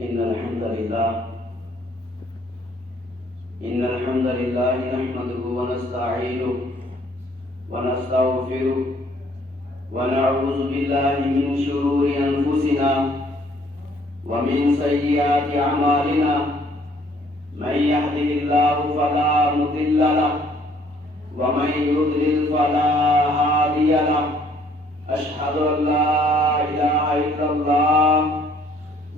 إن الحمد لله نحمده ونستعينه ونستغفره ونعوذ بالله من شرور أنفسنا ومن سيئات أعمالنا من يهده الله فلا مضل له ومن يضلل فلا هادي له أشهد أن لا إله إلا الله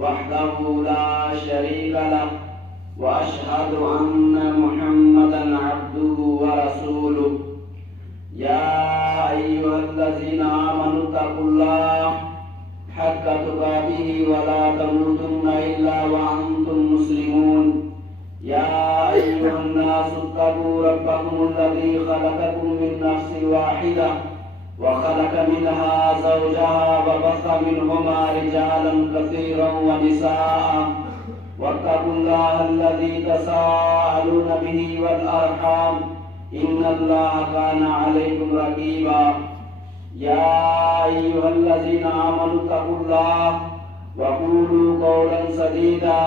وحده لا شريك له وأشهد أن محمدا عبده ورسوله يا أيها الذين آمنوا اتقوا الله حق تقاته ولا تموتن إلا وأنتم مسلمون يا أيها الناس اتقوا ربكم الذي خلقكم من نفس واحدة وخلق منها زوجها وبث منهما رجالا كثيرا ونساء واتقوا الله الذي تساءلون به والأرحام إن الله كان عليكم رقيبا يا أيها الذين آمنوا اتقوا الله وقولوا قولا سديدا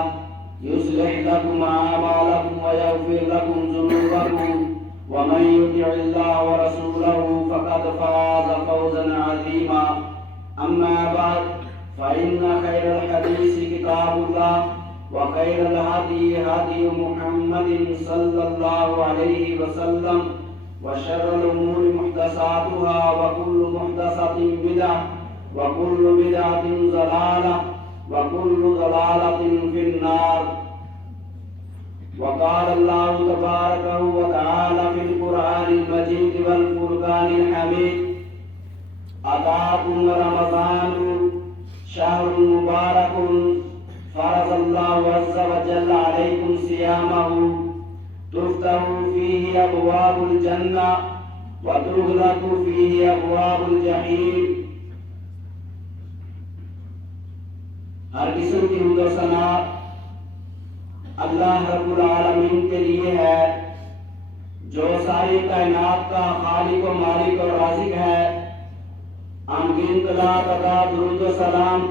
يصلح لكم أعمالكم ويغفر لكم ذنوبكم ومن يطع الله ورسوله فقد فاز فوزا عظيما أما بعد فإن خير الحديث كتاب الله وخير الهدي هدي محمد صلى الله عليه وسلم وشر الأمور محدثاتها وكل محدثة بدعة وكل بدعة ضلالة وكل ضلالة في النار. وقال الله تبارك وتعالى في القرآن المجيد والفرقان الحميد أتاكم رمضان شهر مبارك فرض الله عز وجل عليكم صيامه تفتح فيه أبواب الجنة وتغلق فيه أبواب الجحيم. ہر قسم کی حمد و ثنا اللہ رب العالمین کے لیے ہے جو ساری کائنات کا خالق و مالک اور رازق ہے. انگین صلاۃ ادا درود و سلام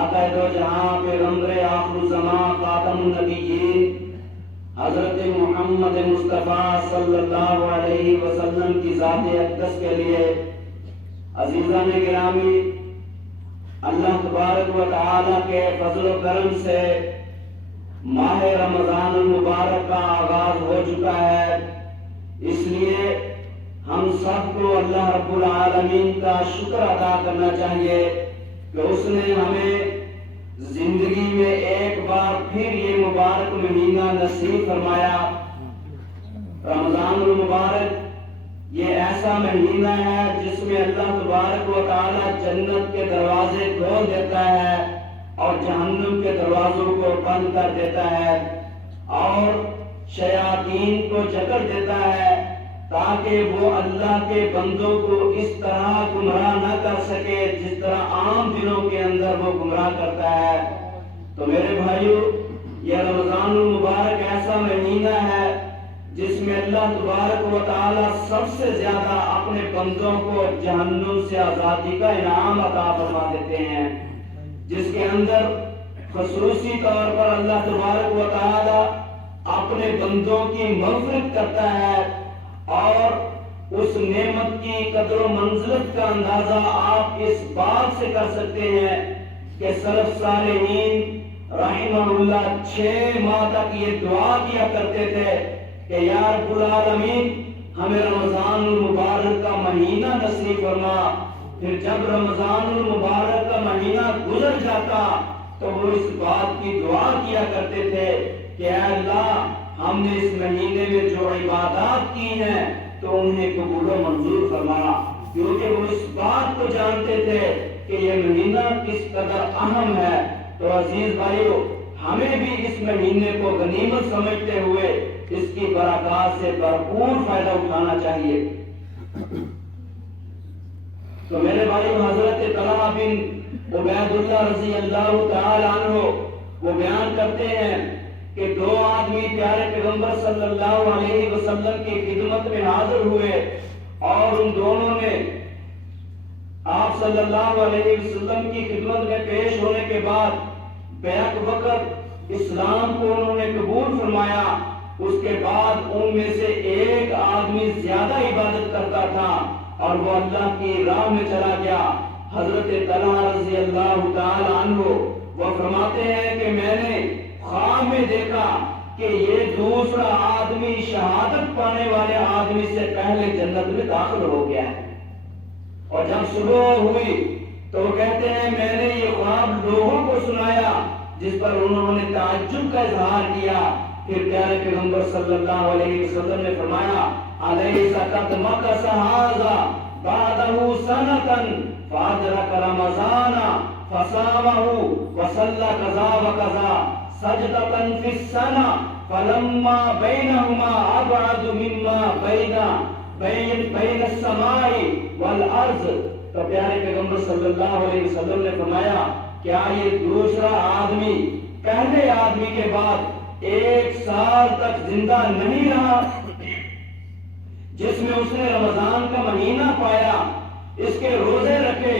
آقا دو جہاں پیغمبر آخر الزمان خاتم النبیین حضرت محمد مصطفیٰ صلی اللہ علیہ وسلم کی ذات اقدس کے لیے. عزیزان گرامی، اللہ تبارک و تعالی کے فضل و کرم سے ماہ رمضان المبارک کا آغاز ہو چکا ہے. اس لیے ہم سب کو اللہ رب العالمین کا شکر ادا کرنا چاہیے کہ اس نے ہمیں زندگی میں ایک بار پھر یہ مبارک مہینہ نصیب فرمایا. رمضان المبارک یہ ایسا مہینہ ہے جس میں اللہ تبارک و تعالی جنت کے دروازے کھول دیتا ہے اور جہنم کے دروازوں کو بند کر دیتا ہے اور شیاطین کو جکڑ دیتا ہے تاکہ وہ اللہ کے بندوں کو اس طرح گمراہ نہ کر سکے جس طرح عام دنوں کے اندر وہ گمراہ کرتا ہے. تو میرے بھائیو، یہ رمضان المبارک ایسا مہینہ ہے جس میں اللہ تبارک و تعالی سب سے زیادہ اپنے بندوں کو جہنم سے آزادی کا انعام عطا فرما دیتے ہیں، جس کے اندر خصوصی طور پر اللہ تبارک و تعالی اپنے بندوں کی مغفرت کرتا ہے. اور اس نعمت کی قدر و منزلت کا اندازہ آپ اس بات سے کر سکتے ہیں کہ سلف صالحین رحمہ اللہ 6 ماہ تک یہ دعا کیا کرتے تھے کہ یا رب العالمین ہمیں رمضان المبارک کا مہینہ نصیب فرما. پھر جب رمضان المبارک کا مہینہ گزر جاتا تو وہ اس بات کی دعا کیا کرتے تھے کہ اے اللہ ہم نے اس مہینے میں جو عبادات کی ہیں تو انہیں قبول و منظور فرما، کیونکہ وہ اس بات کو جانتے تھے کہ یہ مہینہ کس قدر اہم ہے. تو عزیز بھائیو، ہمیں بھی اس مہینے کو غنیمت سمجھتے ہوئے اس کی برکات سے بھرپور فائدہ اٹھانا چاہیے. تو میرے بھائی، حضرت طلحہ بن عبید اللہ رضی اللہ تعالی عنہ وہ بیان کرتے ہیں کہ 2 آدمی پیارے پیغمبر صلی اللہ علیہ وسلم کی خدمت میں حاضر ہوئے اور ان دونوں نے آپ صلی اللہ علیہ وسلم کی خدمت میں پیش ہونے کے بعد بیک وقت اسلام کو انہوں نے قبول فرمایا، اس کے بعد ان میں سے ایک آدمی زیادہ عبادت کرتا تھا اور وہ اللہ کی راہ میں چلا گیا۔ حضرت طلحہ رضی اللہ تعالی عنہ وہ فرماتے ہیں کہ میں نے خواب میں دیکھا کہ یہ دوسرا آدمی شہادت پانے والے آدمی سے پہلے جنت میں داخل ہو گیا ہے۔ اور جب صبح ہوئی تو وہ کہتے ہیں میں نے یہ خواب لوگوں کو سنایا، جس پر انہوں نے تعجب کا اظہار کیا۔ پھر پیارے پیغمبر صلی اللہ علیہ وسلم نے فرمایا علیہ قد مکث ھذا بعدہ سنۃ فادرک رمضان فصامہ وصلی کذا وکذا سجدۃ فی السنہ فلما بینہما ابعد مما بین السماء والارض۔ تو پیارے پیغمبر صلی اللہ علیہ وسلم نے فرمایا کیا یہ دوسرا آدمی پہلے آدمی کے بعد 1 سال تک زندہ نہیں رہا، جس میں اس نے رمضان کا مہینہ پایا، اس کے روزے رکھے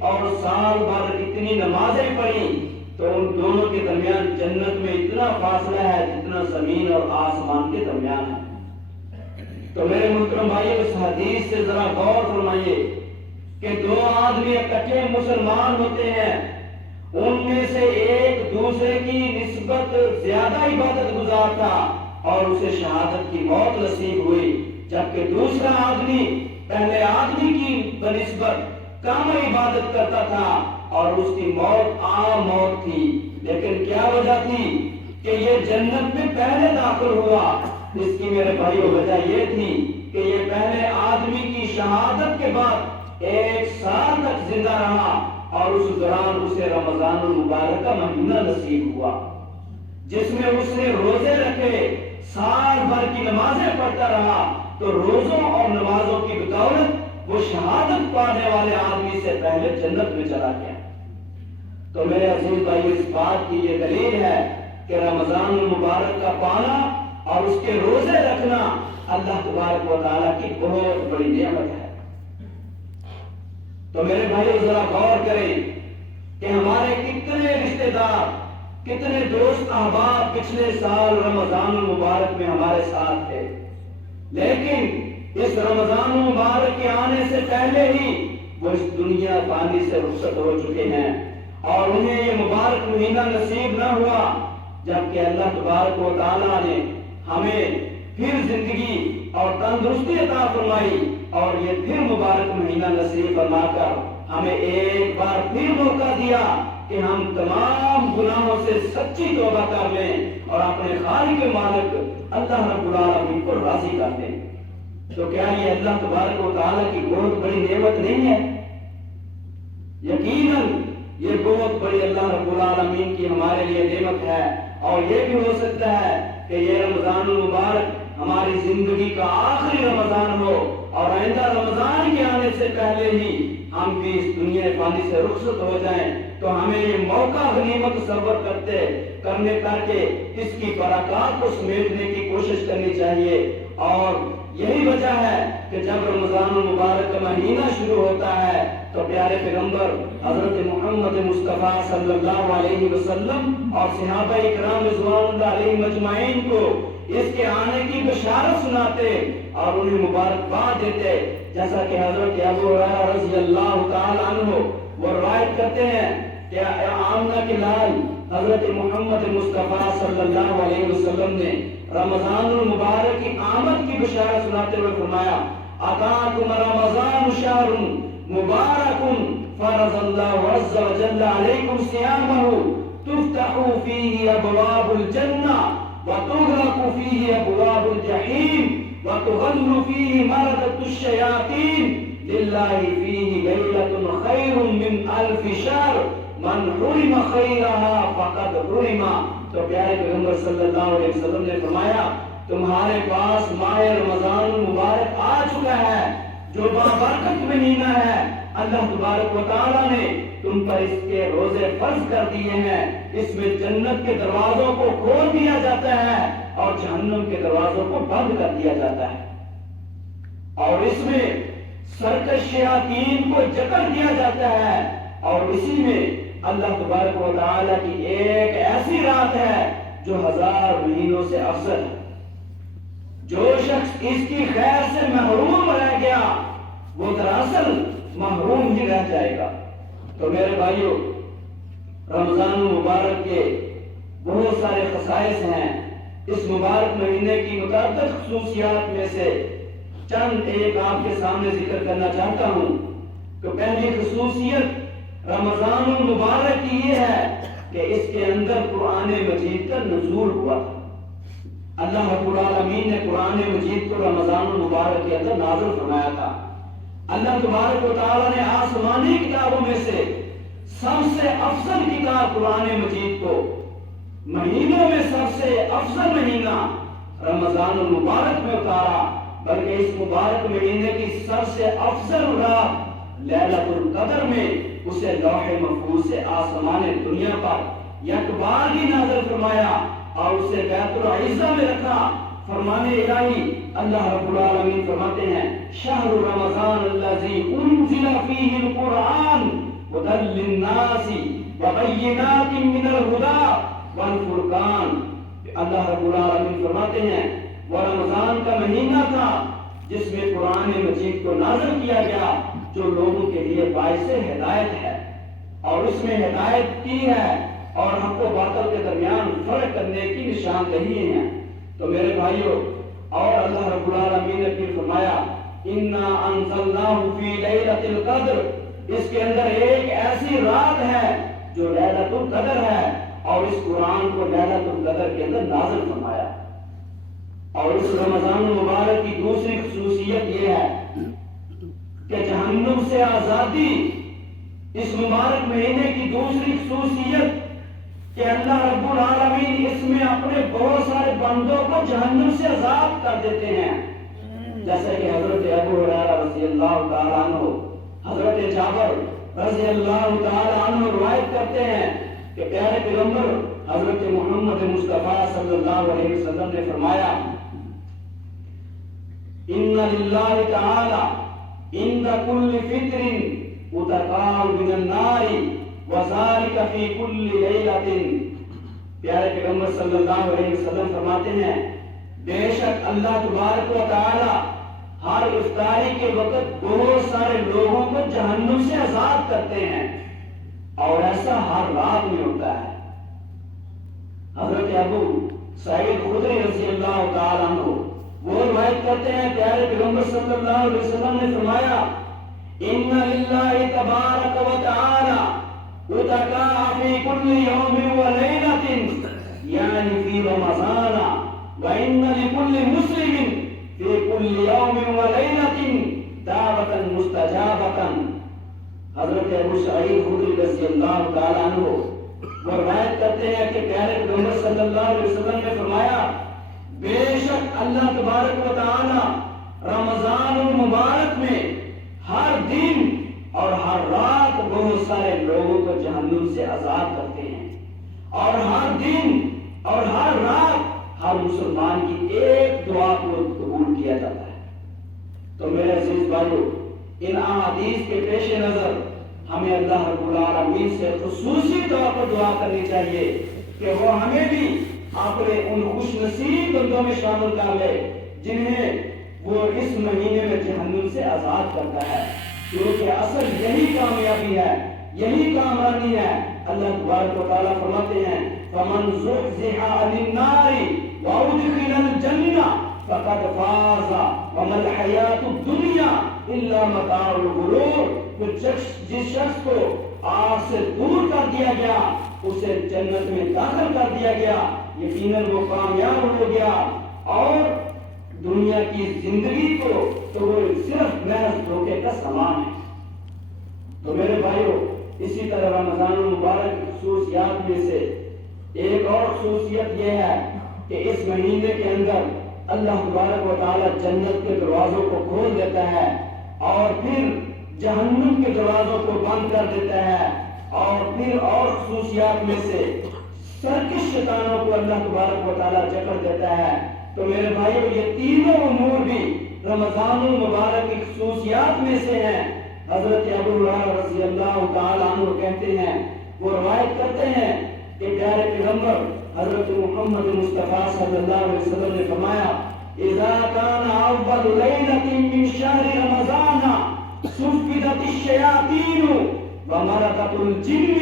اور سال بھر اتنی نمازیں پڑھی، تو ان دونوں کے درمیان جنت میں اتنا فاصلہ ہے جتنا زمین اور آسمان کے درمیان ہے۔ تو میرے محترم بھائی اس حدیث سے ذرا غور فرمائیے کہ 2 آدمی اکٹھے مسلمان ہوتے ہیں، ان میں سے ایک دوسرے کی نسبت زیادہ عبادت گزار تھا اور اسے شہادت کی موت نصیب ہوئی، جبکہ دوسرا آدمی پہلے آدمی کی بنسبت کم عبادت کرتا تھا اور اس کی موت عام موت تھی۔ لیکن کیا وجہ تھی کہ یہ جنت میں پہلے داخل ہوا؟ اس کی میرے بھائیوں وجہ یہ تھی کہ یہ پہلے آدمی کی شہادت کے بعد 1 سال تک زندہ رہا اور اس دوران اسے رمضان المبارک کا مہینہ نصیب ہوا، جس میں اس نے روزے رکھے، سال بھر کی نمازیں پڑھتا رہا، تو روزوں اور نمازوں کی بدولت وہ شہادت پانے والے آدمی سے پہلے جنت میں چلا گیا۔ تو میرے عزیز بھائی اس بات کی یہ دلیل ہے کہ رمضان المبارک کا پانا اور اس کے روزے رکھنا اللہ تبارک و تعالیٰ کی بہت بڑی نعمت ہے۔ تو میرے بھائی ذرا غور کریں کہ ہمارے کتنے رشتہ دار، کتنے دوست احباب پچھلے سال رمضان المبارک میں ہمارے ساتھ تھے، لیکن اس رمضان المبارک کے آنے سے پہلے ہی وہ اس دنیا فانی سے رخصت ہو چکے ہیں اور انہیں یہ مبارک مہینہ نصیب نہ ہوا، جبکہ اللہ تبارک و تعالیٰ نے ہمیں پھر زندگی اور تندرستی عطا فرمائی اور یہ پھر مبارک مہینہ نصیب فرما کر ہمیں ایک بار پھر موقع دیا کہ ہم تمام گناہوں سے سچی توبہ کر لیں اور اپنے خالق مالک اللہ رب العالمین کو راضی کر دیں۔ تو کیا یہ اللہ تبارک و تعالیٰ کی بہت بڑی نعمت نہیں ہے؟ یقیناً یہ بہت بڑی اللہ رب العالمین کی ہمارے لیے نعمت ہے، اور یہ بھی ہو سکتا ہے کہ یہ رمضان المبارک ہماری زندگی کا آخری رمضان ہو اور آئندہ رمضان کے آنے سے پہلے ہی ہم بھی اس دنیا فانی سے رخصت ہو جائیں، تو ہمیں یہ موقع غنیمت تصور کرنے کر کے اس کی برکات کو سمیٹنے کی کوشش کرنی چاہیے۔ اور یہی وجہ ہے کہ جب رمضان المبارک کا مہینہ شروع ہوتا ہے تو پیارے پیغمبر حضرت محمد مصطفیٰ صلی اللہ علیہ وسلم اور صحابہ اکرام رضوان اللہ علیہم اجمعین کو اس کے آنے کی بشارت سناتے اور انہیں مبارکباد دیتے، جیسا کہ حضرت ابو ہریرہ رضی اللہ تعالی عنہ وہ روایت کرتے ہیں کہ آمنہ کے لال حضرت محمد مصطفیٰ صلی اللہ علیہ وسلم نے رمضان المبارک کی آمد کی بشارت سناتے ہوئے فرمایا اتاکم رمضان شہر مبارک فرض اللہ عز وجل علیکم صیامہ تفتح فیہ ابواب الجنہ وتغلق فیہ ابواب الجحیم وتغل فیہ مردۃ الشیاطین للہ فیہ لیلۃ خیر من الف شہر من حرم خیرہا فقد حرم۔ تو پیارے پیغمبر صلی اللہ علیہ وسلم نے فرمایا تمہارے پاس ماہ رمضان المبارک آ چکا ہے جو بابرکت مہینہ ہے، اللہ تبارک و تعالیٰ نے تم پر اس کے روزے فرض کر دیے ہیں، اس میں جنت کے دروازوں کو کھول دیا جاتا ہے اور جہنم کے دروازوں کو بند کر دیا جاتا ہے، اور اس میں سرکش شیاطین کو جکڑ دیا جاتا ہے، اور اسی میں اللہ تبارک و تعالیٰ کی ایک ایسی رات ہے جو 1000 مہینوں سے افضل ہے۔ جو شخص اس کی خیر سے محروم رہ گیا وہ دراصل محروم ہی رہ جائے گا۔ تو میرے بھائیوں، رمضان المبارک کے بہت سارے خصائص ہیں۔ اس مبارک مہینے کی متعدد خصوصیات میں سے چند ایک آپ کے سامنے ذکر کرنا چاہتا ہوں۔ تو پہلی خصوصیت رمضان المبارک کی یہ ہے کہ اس کے اندر قرآن مجید کا نزول ہوا تھا۔ اللہ رب العالمین نے قرآن مجید کو رمضان المبارک کے اندر نازل فرمایا تھا۔ اللہ تبارک و تعالیٰ نے آسمانی کتابوں میں سے سب سے افضل کتاب قرآن مجید کو مہینوں میں سب سے افضل مہینہ رمضان المبارک میں اتارا، بلکہ اس مبارک مہینے کی سب سے افضل رات لیلۃ القدر میں اسے لوح محفوظ سے آسمان دنیا پر یک بار ہی نازل فرمایا اور اسے بیت العزہ میں رکھا۔ فرمان الہی اللہ رب العالمین فرماتے ہیں شہر رمضان الذی انزل فیہ القرآن ہدی للناس وبینات من الہدی والفرقان۔ اللہ رب العالمین فرماتے ہیں وہ رمضان کا مہینہ تھا جس میں قرآن مجید کو نازل کیا گیا، جو لوگوں کے لیے باعث ہدایت ہے، اور اس میں ہدایت کی ہے اور حق و باطل کے درمیان فرق کرنے کی نشاندہی ہیں۔ تو میرے بھائیوں، اور اللہ رب العالمین نے پھر فرمایا انا انزلناہ فی لیلۃ القدر، اس کے اندر ایک ایسی رات ہے جو لیلۃ القدر ہے، اور اس قرآن کو لیلۃ القدر کے اندر نازل فرمایا۔ اور اس رمضان المبارک کی دوسری خصوصیت یہ ہے کہ جہنم سے آزادی۔ اس مبارک مہینے کی دوسری خصوصیت کہ اللہ رب العالمین اس میں اپنے بہت سارے بندوں کو جہنم سے آزاد کر دیتے ہیں، جیسے کہ حضرت ابو ہریرہ رضی اللہ تعالیٰ عنہ، حضرت جابر رضی اللہ تعالیٰ عنہ روایت کرتے ہیں کہ پیارے پیغمبر حضرت محمد مصطفیٰ صلی اللہ علیہ وسلم نے فرمایا ان للہ تعالی عند کل فطر اتقاء من النار وذالک فی کل لیلۃ۔ پیارے پیغمبر صلی اللہ علیہ وسلم فرماتے ہیں بے شک اللہ تبارک و تعالی ہر افطاری کے وقت بہت سارے لوگوں کو جہنم سے آزاد کرتے ہیں، اور ایسا ہر رات میں ہوتا ہے۔ حضرت ابو سعید خدری رضی اللہ تعالیٰ عنہ وہ روایت کرتے ہیں پیارے پیغمبر صلی اللہ علیہ وسلم نے فرمایا ان للہ تبارک و تعالی اتقاء فی کل یوم و لیلۃ یعنی فی رمضان وان لکل مسلم فی کل یوم و لیلۃ دعوۃ مستجابۃ۔ حضرت ابو سعید خدری رضی اللہ تعالیٰ عنہ وہ روایت کرتے ہیں کہ پیارے پیغمبر صلی اللہ علیہ وسلم نے فرمایا بے شک اللہ تبارک و تعالی رمضان المبارک میں ہر دن اور ہر رات بہت سارے لوگوں کو جہنم سے آزاد کرتے ہیں، اور ہر دن اور ہر رات ہر مسلمان کی ایک دعا کو قبول کیا جاتا ہے۔ تو میرے عزیز بھائیو، ان احادیث کے پیش نظر ہمیں اللہ رب العالمین سے خصوصی طور پر دعا کرنی چاہیے کہ وہ ہمیں بھی اپنے ان خوش نصیب بندوں میں شامل کر لے جنہیں وہ اس مہینے میں جہنم سے آزاد کرتا ہے، کیونکہ اصل یہی کامیابی ہے، یہی کامرانی ہے۔ اللہ تبارک و تعالیٰ فرماتے ہیں فَمَنْ زُحْزِحَ عَنِ النَّارِ وَأُدْخِلَ الْجَنَّةَ فَقَدْ فَازَ وَمَا الْحَيَاةُ الدُّنْيَا إِلَّا مَتَاعُ الْغُرُورِ۔ جس شخص کو آگ سے دور کر دیا گیا اسے جنت میں داخل کر دیا گیا، یقیناً وہ کامیاب ہو گیا، اور دنیا کی زندگی کو تو وہ صرف محض دھوکے کا سامان ہے۔ تو میرے بھائیوں، اسی طرح رمضان المبارک کی خصوصیات میں سے ایک اور خصوصیت یہ ہے کہ اس مہینے کے اندر اللہ تبارک و تعالی جنت کے دروازوں کو کھول دیتا ہے اور پھر جہنم کے دروازوں کو بند کر دیتا ہے، اور پھر اور خصوصیات میں سے سرکش شیطانوں کو اللہ تبارک و تعالی جکڑ دیتا ہے۔ تو میرے بھائیوں، یہ تینوں امور بھی رمضان المبارک کی خصوصیات میں سے ہیں۔ حضرت ابو ہریرہ رضی اللہ تعالیٰ عنہ کہتے ہیں وہ روایت کرتے ہیں کہ پیارے پیغمبر حضرت محمد مصطفیٰ صلی اللہ علیہ وسلم نے فرمایا اذا كان اول ليلة من شهر رمضان صفدت الشياطين ومرضت الجن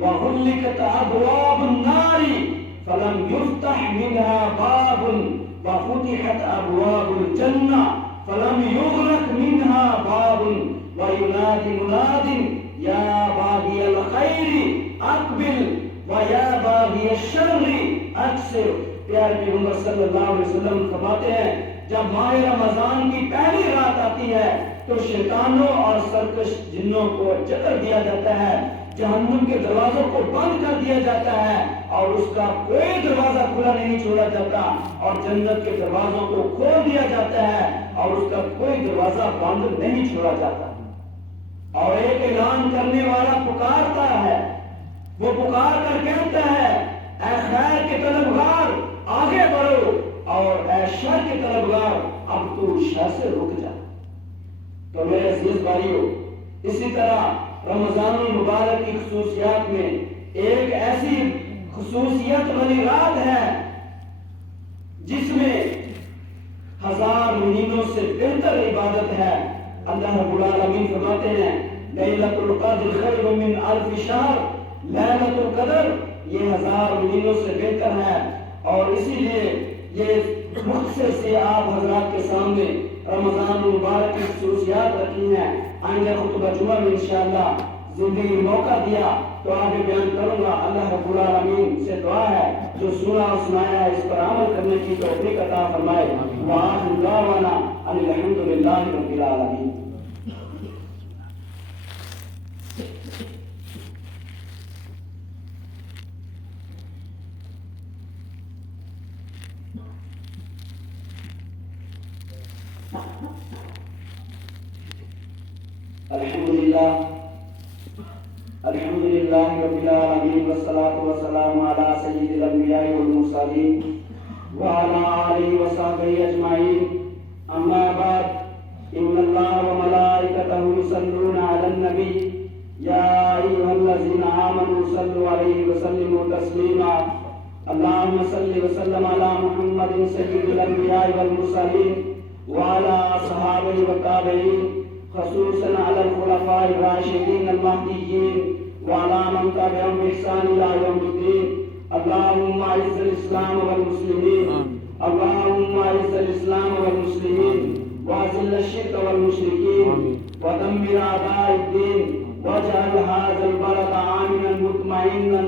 وغلقت ابواب النار فلم يفتح منها باب وفتحت ابواب الجنة فلم يغلق منها باب وينادي مناد يا باغي الخير اقبل ويا باغي الشر اقصر. پیارے پیغمبر صلی اللہ علیہ وسلم فرماتے ہیں جب ماہ رمضان کی پہلی رات آتی ہے تو شیطانوں اور سرکش جنوں کو جکڑ دیا جاتا ہے، جہنم کے دروازوں کو بند کر دیا جاتا ہے اور اس کا کوئی دروازہ کھلا نہیں چھوڑا جاتا، اور جنت کے دروازوں کو کھول دیا جاتا ہے اور اس کا کوئی دروازہ بند نہیں چھوڑا جاتا. اور ایک اعلان کرنے والا پکارتا ہے، وہ پکار کر کہتا ہے اے خیر کے طلبگار آگے بڑھو اور اے شر کے طلبگار اب تو شر سے رک جا. تو میرے عزیز بھائیو، اسی طرح رمضان المبارک کی خصوصیات میں ایک ایسی خصوصیت والی رات ہے جس میں 1000 مہینوں سے بہتر عبادت ہے. اللہ رب العالمین فرماتے ہیں لیلۃ القدر خیر من الف شہر، لیلۃ القدر یہ 1000 مہینوں سے بہتر ہے. اور اسی لیے یہ مختصر سے آپ حضرات کے سامنے رمضان المبارک کی خصوصیات رکھی ہیں. آئندہ خطبہ جمعہ میں انشاءاللہ زندگی موقع دیا تو آگے بیان کروں گا. اللہ رب العالمین سے دعا ہے جو سنا اور سنایا ہے اس پر عمل کرنے کی توفیق عطا فرمائے. وآخر دعوانا ان الحمدللہ رب العالمین. الحمد للہ رب العالمین والصلاة والسلام علی سید الانبیاء والمرسلین وعلی آلہ وصحبہ اجمعین. اما بعد ان اللہ وملائکتہ یصلون علی النبی یا ایھا الذین آمنوا صلوا علیہ وسلموا تسلیما. اللہم صل وسلم علی محمد سید الانبیاء والمرسلین وعلی اصحابہ والتابعین خصوصا على الخلفاء الراشدين المهديين وعلى من تبعهم بإحسان إلى يوم الدين. اللهم أعز الإسلام والمسلمين، اللهم أعز الإسلام والمسلمين وأذل الشرك والمشركين ودمر أعداء الدين واجعل هذا البلد آمنا مطمئنا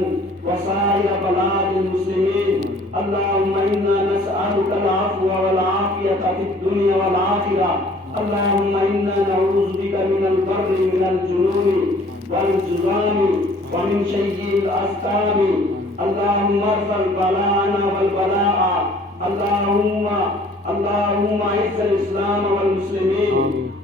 وسائر بلاد المسلمين. اللهم إنا نسألك العفو والعافية في الدنيا والآخرة. اللهم إنا نعوذ بك من البر من الجنون والجذام ومن شيء الأسقام. اللهم ارفع بلاءنا والبلاء. اللهم أعز الإسلام والمسلمين.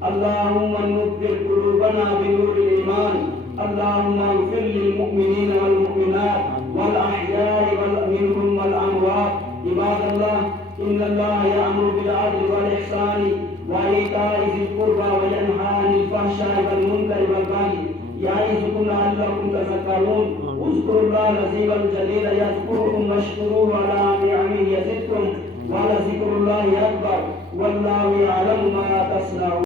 اللهم نبر قلوبنا بنور الإيمان. اللهم اغفر للمؤمنين والمؤمنات والأحياء منهم والأموات. عباد الله إن الله يأمر بالعدل والإحسان وإيتاء ذي القربى وينهى عن الفحشاء والمنكر والبغي يعظكم لعلكم تذكرون. اذكروا الله العظيم الجليل يذكركم واشكروه على نعمه يزدكم ولذكر الله أكبر والله يعلم ما تصنعون.